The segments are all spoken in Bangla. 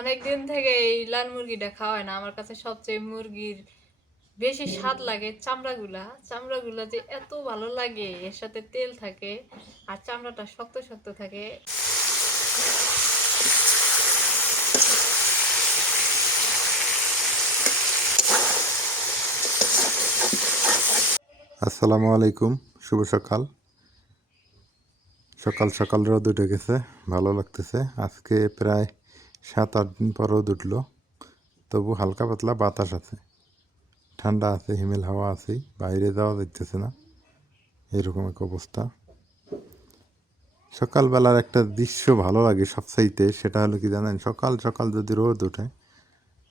অনেকদিন থেকে এই লাল মুরগিটা খাওয়ায় না। আমার কাছে সবচেয়ে মুরগির বেশি স্বাদ লাগে চামড়াগুলা যে এত ভালো লাগে, এর সাথে তেল থাকে আর চামড়াটা শক্ত শক্ত থাকে। আসসালামু আলাইকুম, শুভ সকাল। সকাল সকাল রোদ উঠে গেছে, ভালো লাগতেছে। আজকে প্রায় 7-8 দিন পর রোদ উঠলো, তবু হালকা পাতলা বাতাস আছে, ঠান্ডা আছে, হিমেল হাওয়া আছে, বাইরে যাওয়া যাইতেছে না, এরকম এক অবস্থা। সকালবেলার একটা দৃশ্য ভালো লাগে সবচাইতে, সেটা হলো কি জানেন? সকাল সকাল যদি রোদ ওঠে,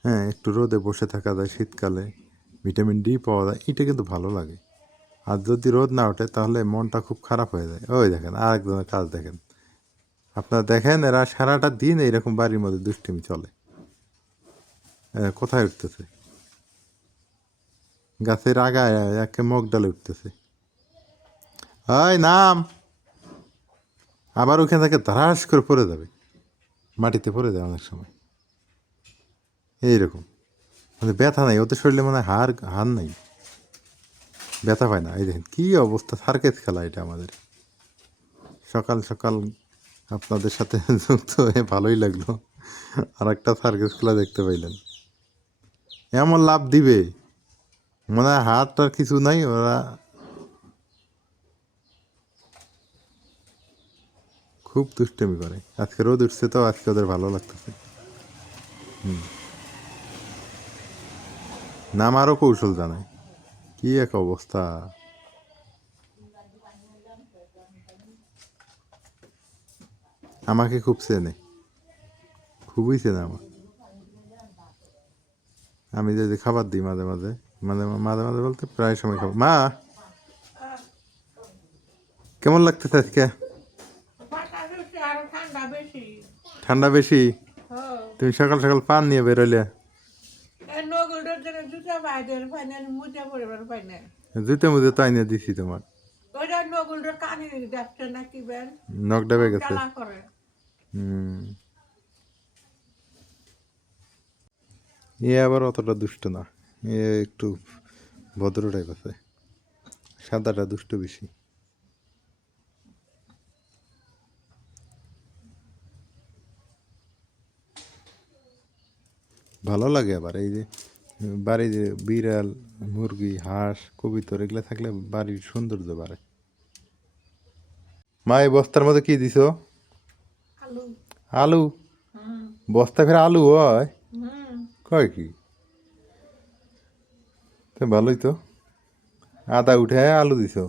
হ্যাঁ, একটু রোদে বসে থাকা যায় শীতকালে, ভিটামিন ডি পাওয়া যায়, এটা কিন্তু ভালো লাগে। আর যদি রোদ না ওঠে তাহলে মনটা খুব খারাপ হয়ে যায়। ওই দেখেন আরেকজনের কাজ দেখেন, আপনারা দেখেন, এরা সারাটা দিন এইরকম বাড়ির মধ্যে দুষ্টিমি চলে। কোথায় উঠতেছে? গাছের আগায় একে মগ ডালে উঠতেছে। ওই নাম, আবার ওখান থেকে ধারাস করে পড়ে যাবে, মাটিতে পড়ে যায় অনেক সময়। এইরকম মানে ব্যথা নাই ওদের শরীরে, মানে হাড় হাড় নাই, ব্যথা পায় না। এই দেখেন কী অবস্থা, সার্কেস খেলা এটা আমাদের। সকাল সকাল আপনাদের সাথে যুক্ত হয়ে ভালোই লাগলো। আর একটা সার্কেস খেলা দেখতে পাইলেন, এমন লাভ দিবে মনে হয় হাতটার কিছু নাই। ওরা খুব দুষ্টামি করে। আজকে রোদ উঠছে তো আজকে ওদের ভালো লাগতেছে। নামারও কৌশল জানায়, কি এক অবস্থা। আমাকে খুব চেনে, খুবই চেনে আমার। আমি যদি খাবার দিই মাঝে মাঝে, মাঝে মাঝে মাঝে বলতে প্রায় সময় খাবার। মা, কেমন লাগতেছে আজকে? ঠান্ডা বেশি? তুমি সকাল সকাল পান নিয়ে বেরোলে, জুতে মুজে তো আইনে দিছি তোমার, নখ ডাবে গেছে। হম, এ আবার অতটা দুষ্ট না, এ একটু ভদ্র টাইপ আছে, সাদাটা দুষ্ট বেশি। ভালো লাগে আবার এই যে বাড়িতে বিড়াল, মুরগি, হাঁস, কবুতর এগুলো থাকলে বাড়ির সৌন্দর্য বাড়ে। মা, এই বস্তার মধ্যে কি দিছো? আলু? বস্তা ফের আলু হয়? কয় কি, তো ভালোই তো। আদা উঠে আলু দিছো?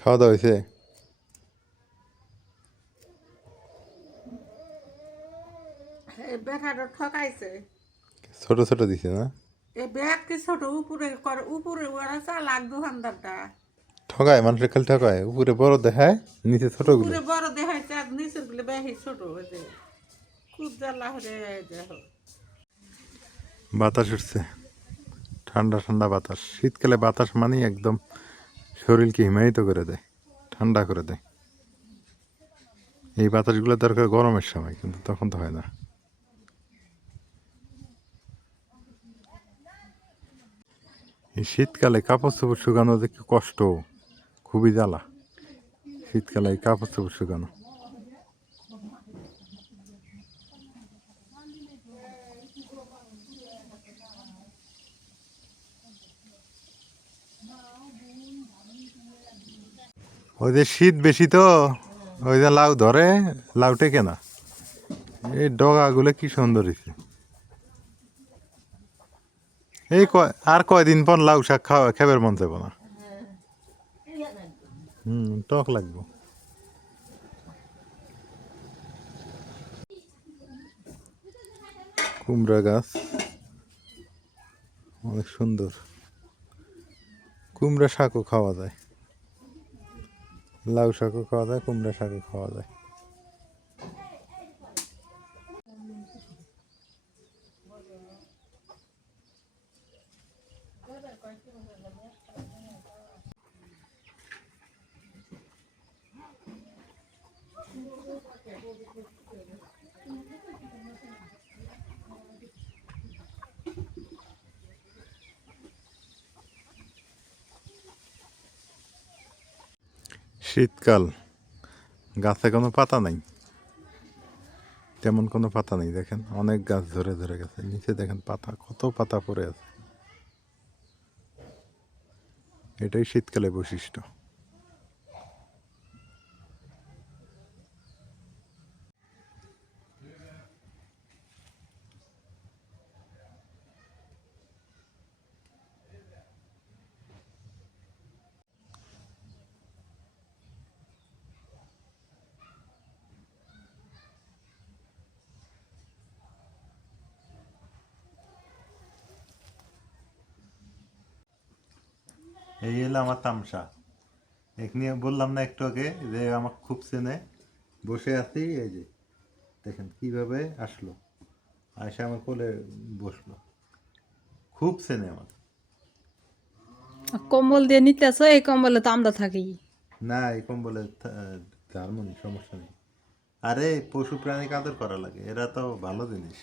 খাওয়া দাওয়া হয়েছে? ঠকাইছে। ছোট ছোট দিছে না? এই ব্যাগ কি ছোট, উপরে করে, উপরে ওরা চালাক দোকানদারটা। ঠকায়, মানুষের খালি ঠকায়, উপরে বড় দেখায়, নিচে ছোটগুলো। উপরে বড় দেখাইছে আর নিচের গুলো বেশি ছোট হয়েছে। খুব জ্বালা হয়ে দেখো। বাতাস উঠছে, ঠান্ডা ঠান্ডা বাতাস। শীতকালে বাতাস মানে একদম শরীরকে হিমায়িত করে দেয়, ঠান্ডা করে দেয়। এই বাতাসগুলো দরকার গরমের সময়, কিন্তু তখন তো হয় না। এই শীতকালে কাপড় চোপড় শুকানো যে কি কষ্ট, খুবই জ্বালা শীতকালে এই কাপড় চোপড় শুকানো। ওই যে শীত বেশি তো, ওই যে লাউ ধরে, লাউ টেকে না। এই ডগাগুলো কি সুন্দর হয়েছে। এই আর কয়দিন পর লাউ শাক খাওয়া খেবার মন যাবো না। টক লাগবো। কুমড়া গাছ অনেক সুন্দর, কুমড়া শাকও খাওয়া যায়, লাউ শাকও খাওয়া যায়, কুমড়া শাকও খাওয়া যায়। শীতকাল, গাছে কোনো পাতা নাই, তেমন কোনো পাতা নেই। দেখেন অনেক গাছ ধরে ধরে গেছে, নিচে দেখেন পাতা, কত পাতা পড়ে আছে। এটাই শীতকালের বৈশিষ্ট্য। এই হলো আমার তামসা। এখানে বললাম না একটু আগে যে আমাকে খুব চেনে। বসে আছি, এই যে দেখেন কিভাবে আসলো, আসে আমার কোলে বসলো। খুব চেনে আমার। কম্বল দিয়ে নিতেছ, এই কম্বলে তো আমরা থাকি। না, এই কম্বলে হারমোনি সমস্যা নেই। আরে পশু প্রাণীকে আদর করা লাগে, এরা তো ভালো জিনিস।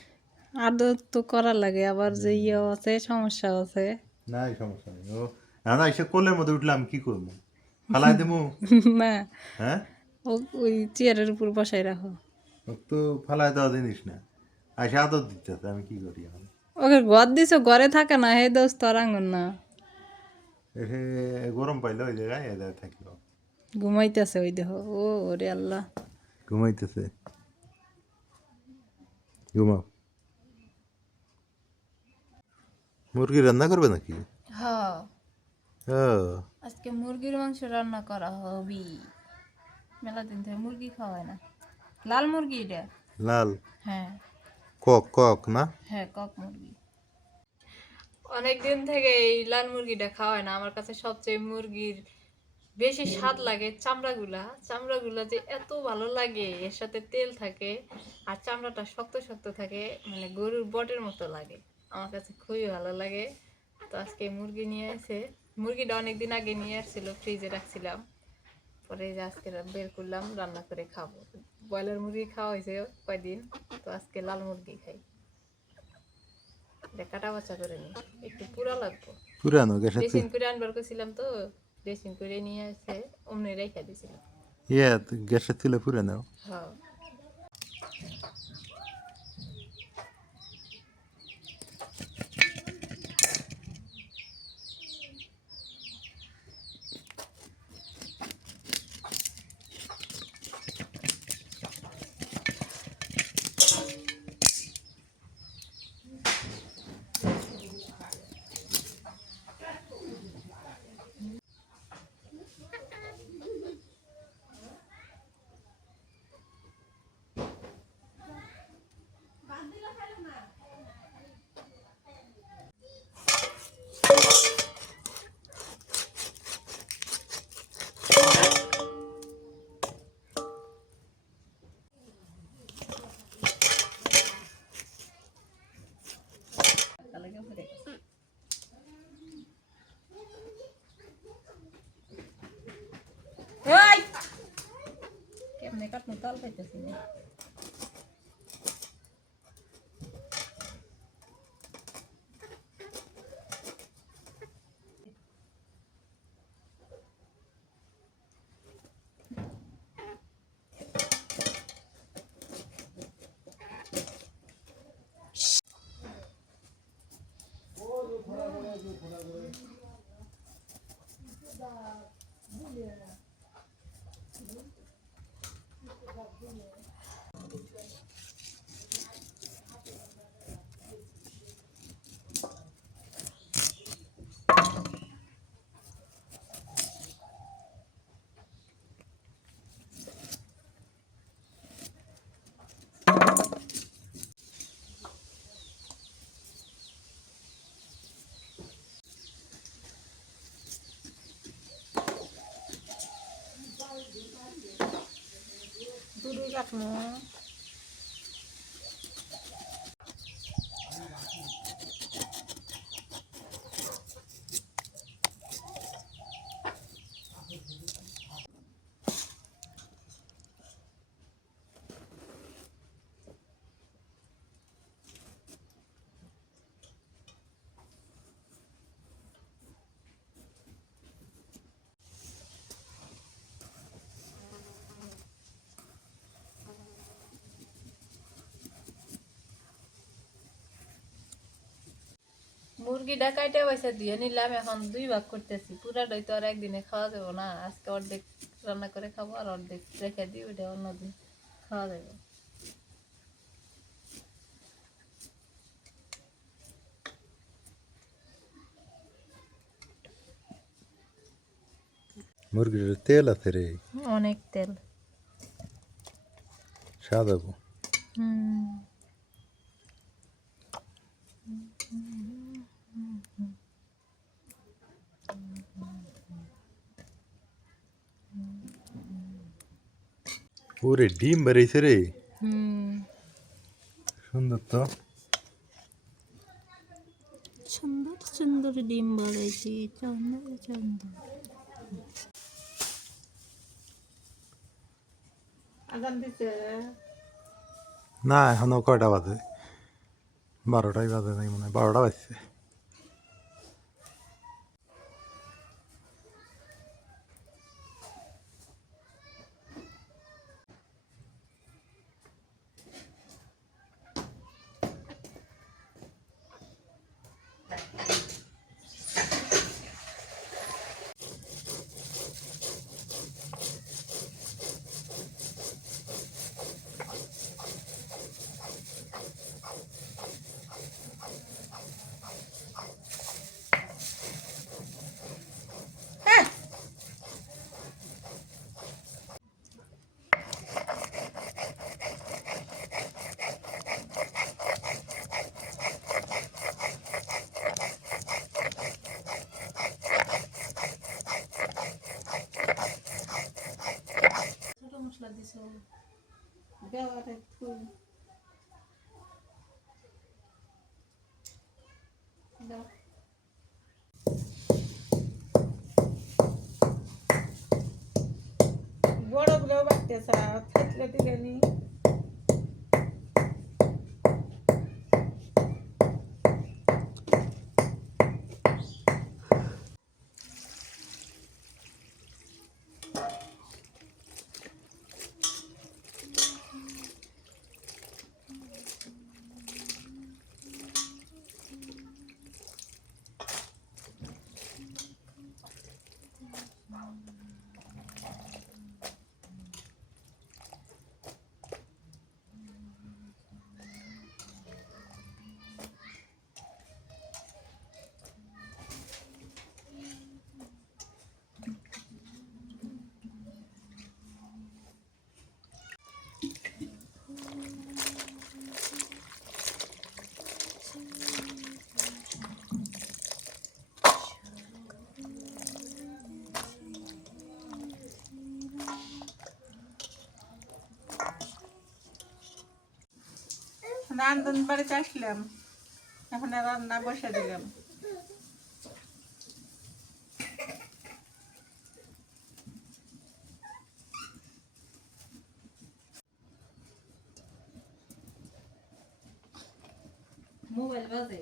আদর তো করা লাগে, আবার যে ইয়ে আছে সমস্যা আছে। না, এই সমস্যা নেই। ও না, এসে কোলের মধ্যে উঠলাম কি করবো, ফালাই দেবো? না, হ্যাঁ, ওই চেয়ারের উপর বসাই রাখো। ও তো ফালাই দেওয়া জিনিস না, এসে আদর দিতেছে, আমি কি করি এখন? ওকে ঘর দিছো, ঘরে থাকে না, হে দোস্ত আর আঙ্গুন না। এসে গরম পাইলে ওই জায়গায় এ জায়গায় থাকলো, ঘুমাইতেছে ওই দেহ। ও ওরে আল্লাহ। ঘুমাইতেছে। ঘুমাও। মুরগি রান্না করবে নাকি? হ্যাঁ, ও, আজকে মুরগির মাংস রান্না করা হবে। মেলা দিন থেকে মুরগি খাওয়া হয় না। লাল মুরগি এটা। লাল হ্যাঁ কক, কক না? হ্যাঁ, কক মুরগি। অনেক দিন থেকে এই লাল মুরগিটা খাওয়া হয় না। আমার কাছে সবচেয়ে মুরগির বেশি স্বাদ লাগে চামড়াগুলা। চামড়াগুলা যে এত ভালো লাগে, এর সাথে তেল থাকে আর চামড়াটা শক্ত শক্ত থাকে, মানে গরুর বটের মতো লাগে। আমার কাছে খুবই ভালো লাগে। তো আজকে মুরগি নিয়ে এসে, মুরগিটা অনেকদিন আগে নিয়ে আসছিল, ফ্রিজে রাখছিলাম। পরে এই যে আজকে বের করলাম, রান্না করে খাবো। ব্রয়লার মুরগি খাওয়া হয়েছে কয়দিন, তো আজকে লাল মুরগি খাই। এটা কাটা বাছা করে নি, একটু পুরা লাগবো। পুরানো গ্যাসের ড্রেসিং করে আনবার করছিলাম, তো ড্রেসিং করে নিয়ে এসে অমনি রেখে দিয়েছিলাম। ইয়ে, গ্যাসের চুলে পুরানো। হ্যাঁ, কেমনে কাটনো তাল পাইতেছি না। দূরে রাখনো। মুরগিটা কাইটে পয়সা দিয়ে নিলাম, এখন 2 ভাগ করতেছি। পুরাটাই তো আর একদিনে খাওয়া যাবে না, আজকে অর্ধেক রান্না করে খাবো আর অর্ধেক রেখে দিই, ওইটা অন্যদিন খাওয়া যাবে। মুরগির তেল আছে রে, অনেক তেল। স্বাদ হবো। হুম। ওরে ডিম বেরিয়েছে রে, হুম, সুন্দর তো। সুন্দর সুন্দর ডিম বানাইছি, সুন্দর সুন্দর। আজান দিছে। না এখনো কয়টা বাজে? 12টাই বাজে নাই মনে হয়, 12টা বাজছে। ছোট মশলা দিছো? দেওয়ার একটু দাও। বড়গুলো বাড়তেছে, থাকলে দিলে নি। রান্ধন বাড়িতে আসলাম, এখন রান্না বসে দিলাম। মোবাইল বাজে।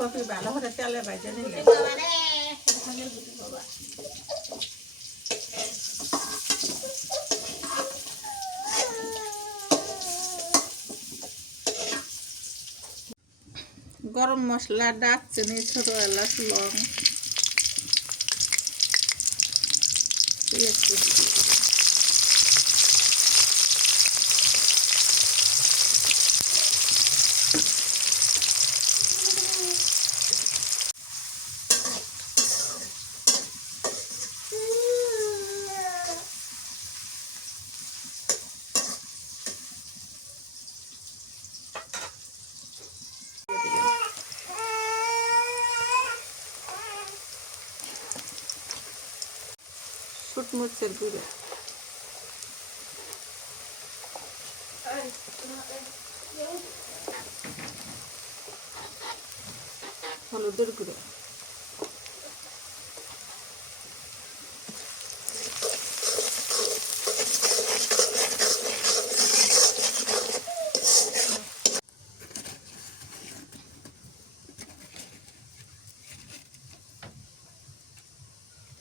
ফুলকপি ভালো করে তেলে ভাজে নিলে গরম মশলা, দারচিনি, ছোট এলাচ, লং, পেঁয়াজ কুচি, মরিচের গুঁড়ো, হলুদের গুঁড়ো,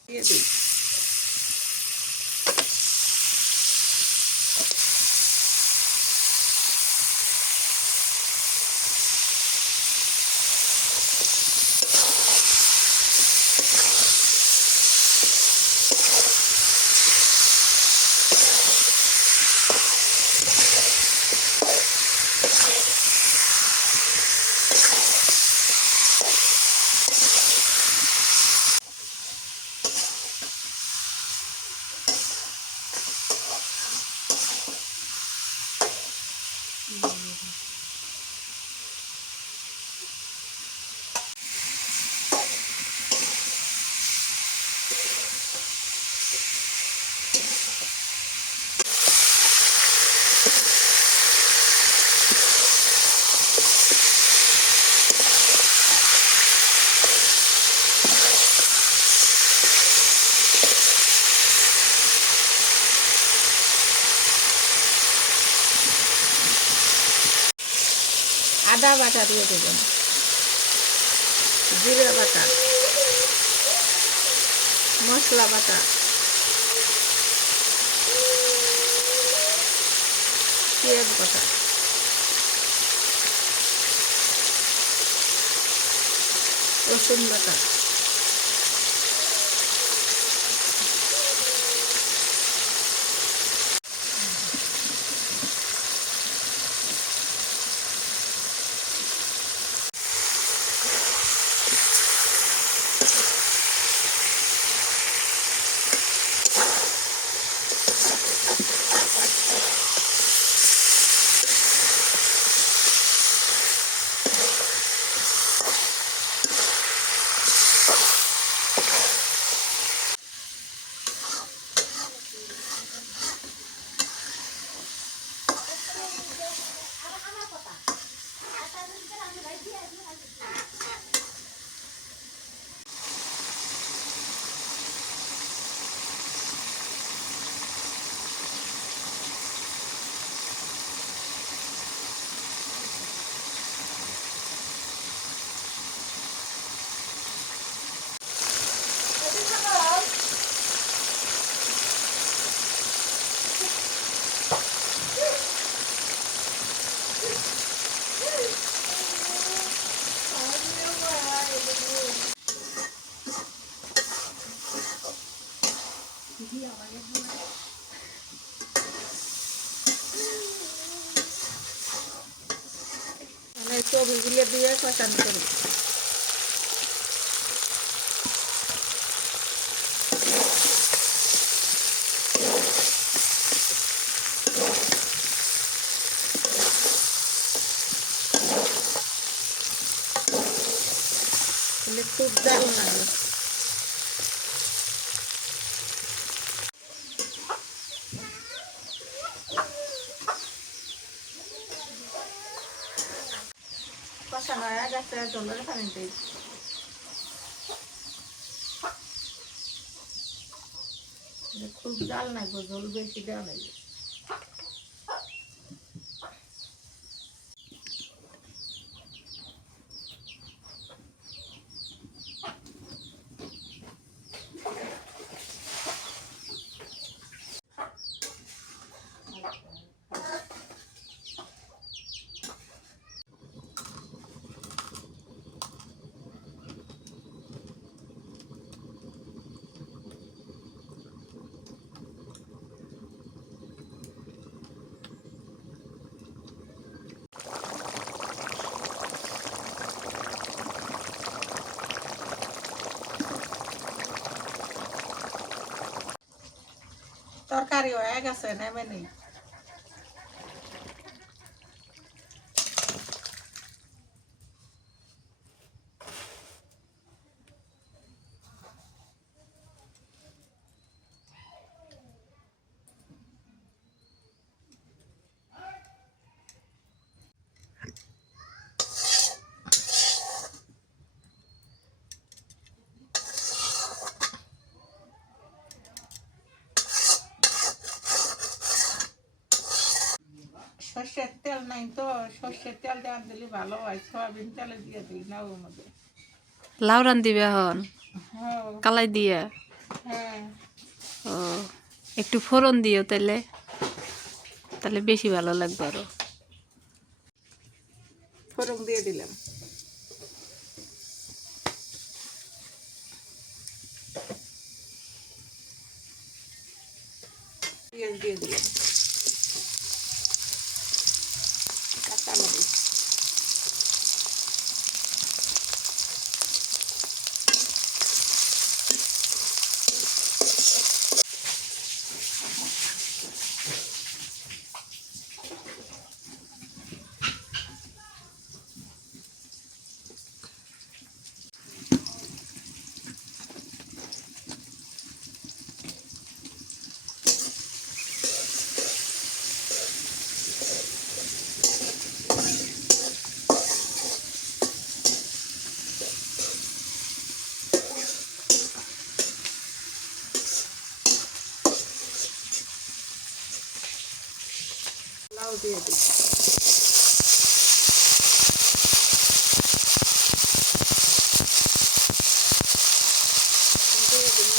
দিয়ে দিই। আদা বাটা দিয়ে দেবেন, জিরা বাটা, মশলা বাটা, পেঁয়াজ বাটা, রসুন বাটা, মানে সবজিগুলো দিয়ে কষানো করি। খুব দারুণ লাগে। কষানো হয়ে গেছে, জলের পানি দিই। খুব জাল নাই গো, জল বেশি দেওয়া লাগবে। তরকারি হয়ে গেছে, নেমে নেই। সর্ষের তেল নাই তো, সর্ষের তেল দেওয়ার দিলে ভালো হয়, সয়াবিন তেলে দিয়ে দিই না ওর মধ্যে। লাউরান দিবে এখন হ্যাঁ কালাই দিয়া। হ্যাঁ, ও একটু ফোড়ন দিও তাহলে, তাহলে বেশি ভালো লাগবে আরো। ফোড়ন দিয়ে দিলাম। পেঁয়াজ দিয়ে দিলাম, কাঁচামরিচ, লাউ দিয়ে দিই। দিয়ে দিই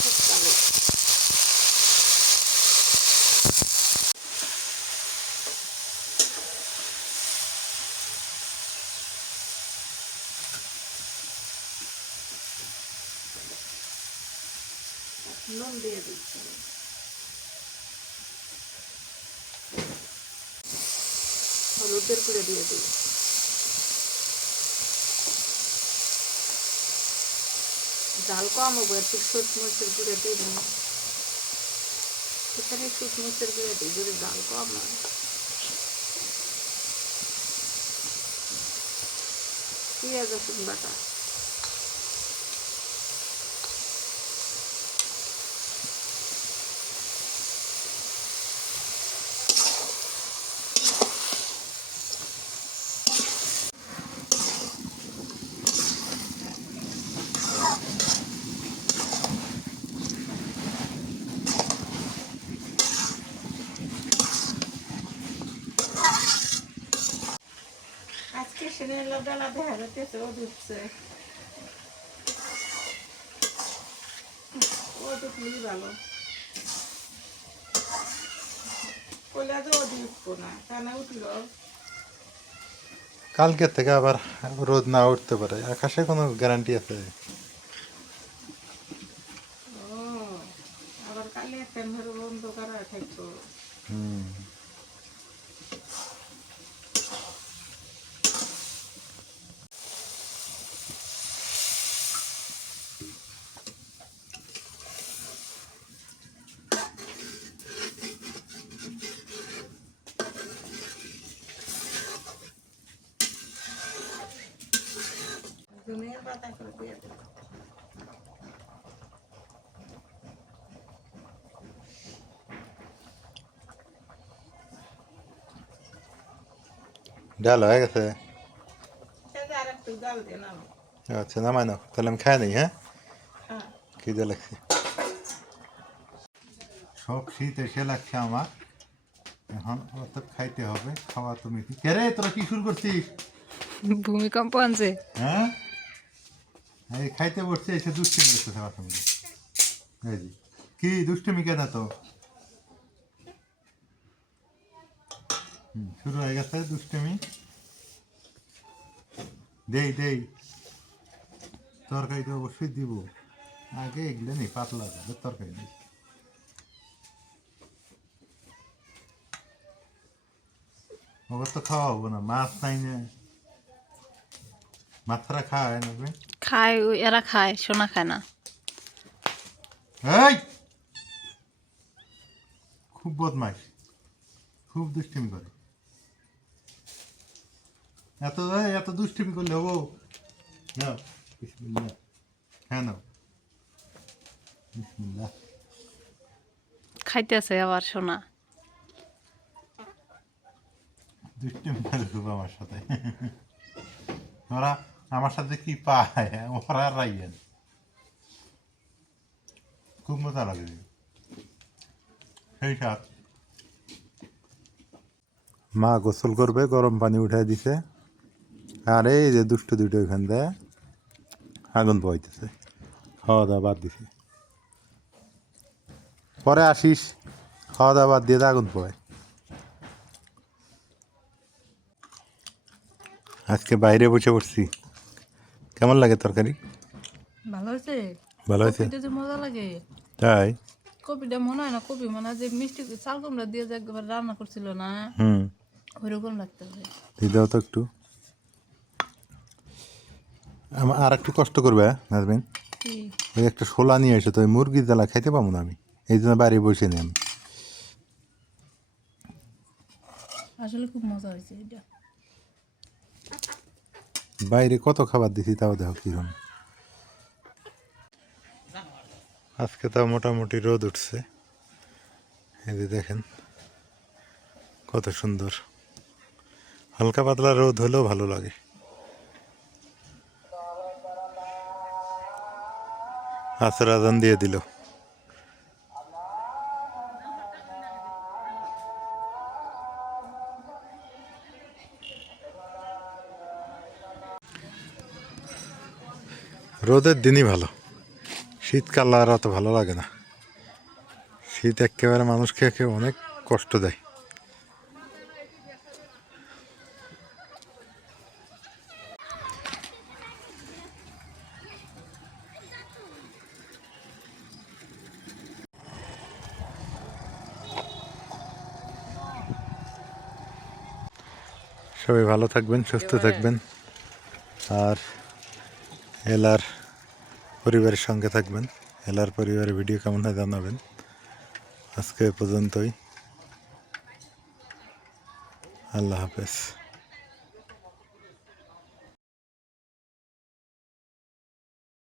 শুকনো। নুন দিয়ে দিচ্ছি, হলুদের গুঁড়ো দিয়ে দিই, ঝাল কম হবে একটু শুকমরিচের গুঁড়ো দিয়ে দিই, এখানে শুকমরিচের গুঁড়ো দিই যদি ঝাল কম হয়। পেঁয়াজ রসুন বাটা, আজকে সিনেমা বেলা দেখা যাচ্ছে ও ঢুকছে, ও ঢুকলেই ভালো, কইলা যে ও ঢুকবো না, কানে উঠলো। কালকে থেকে আবার রোদ না উঠতে পারে, আকাশে কোনো গ্যারান্টি আছে? ও আবার কালে ফ্যান বন্ধ করা থাকতো। হুম। ধনিয়া পাতা করে দিয়ে দিলাম। ডাল হয়ে গেছে? সেটা আর একটু জল দিয়ে নাও। আচ্ছা, নামাই নাও তাহলে, আমি খাই নেই। হ্যাঁ, হ্যাঁ, খিদে লাগছে, সব শীত এসে লাগছে আমার, এখন অত খাইতে হবে। খাওয়া তুমি কে রে, তোরা কি শুরু করছিস? ভূমিকম্প আনছে। হ্যাঁ, এই খাইতে বসছে, এসে দুষ্টুমি করছে সবার সঙ্গে। এই যে, কি দুষ্টুমি কেন তো? শুরু হয়ে গেছে দুষ্টুমি। দেই দেই, তরকারি তো অবশ্যই দিব, আগে এগুলো নেই, পাতলা যাবে তরকারি নেই। ওকে তো খাওয়াবো না, মাছ নাই না, মাছরা খায় না? খায় এরা খায়, সোনা খায় না। এই, খুব বদমাইশ, খুব দুষ্টুমি করে। এত দুষ্টুমি করলে হবো? নাও বিসমিল্লাহ, হ্যাঁ নাও বিসমিল্লাহ। খাইতেছে আবার সোনা। দুষ্টুমি করে খুব আমার সাথে। ওরা আমার সাথে কি পায়, ওরা রাইয়েন, খুব মজা লাগে সেই সাথ। মা গোসল করবে, গরম পানি উঠাই দিছে। আর এই যে দুষ্ট দুটো ওইখান দিয়ে আগুন পোহাইতেছে, খাওয়া দাওয়া বাদ দিছে। পরে আসিস, খাওয়া দাওয়া বাদ দিয়ে আগুন পোহায়। আজকে বাইরে বসে পড়ছি। কেমন লাগে তরকারি? ভালো হয়েছে। ভালো হয়েছে? কপিটা যে মজা লাগে। তাই? কপিটা মনে হয় না কপি, মনে হয় যে মিষ্টি চাল কুমড়া দিয়ে যে একবার রান্না করছিল না, হুম, ওইরকম লাগতেছে। দিদাও তো একটু। আর একটু কষ্ট করবে নাজমিন, কি ওই একটা শোলা নিয়ে এসে, তো ওই মুরগির জ্বালা খাইতে পাবো না আমি, এই জন্য বাইরে বসে নিই আমি। আসলে খুব মজা হয়েছে এটা। বাইরে কত খাবার দিছি, তাও দেখো কিরকম। আজকে তাও মোটামুটি রোদ উঠছে, এই যে দেখেন কত সুন্দর। হালকা পাতলা রোদ হলেও ভালো লাগে। আসর আজান দিয়ে দিল। রোদের দিনই ভালো, শীতকাল আর অত ভালো লাগে না। শীত একেবারে মানুষকে অনেক কষ্ট দেয়। সবাই ভালো থাকবেন, সুস্থ থাকবেন, আর এলার পরিবারের সঙ্গে থাকবেন। এলার পরিবারের ভিডিও কেমন হয় জানাবেন। আজকে এ পর্যন্তই। আল্লাহ হাফেজ।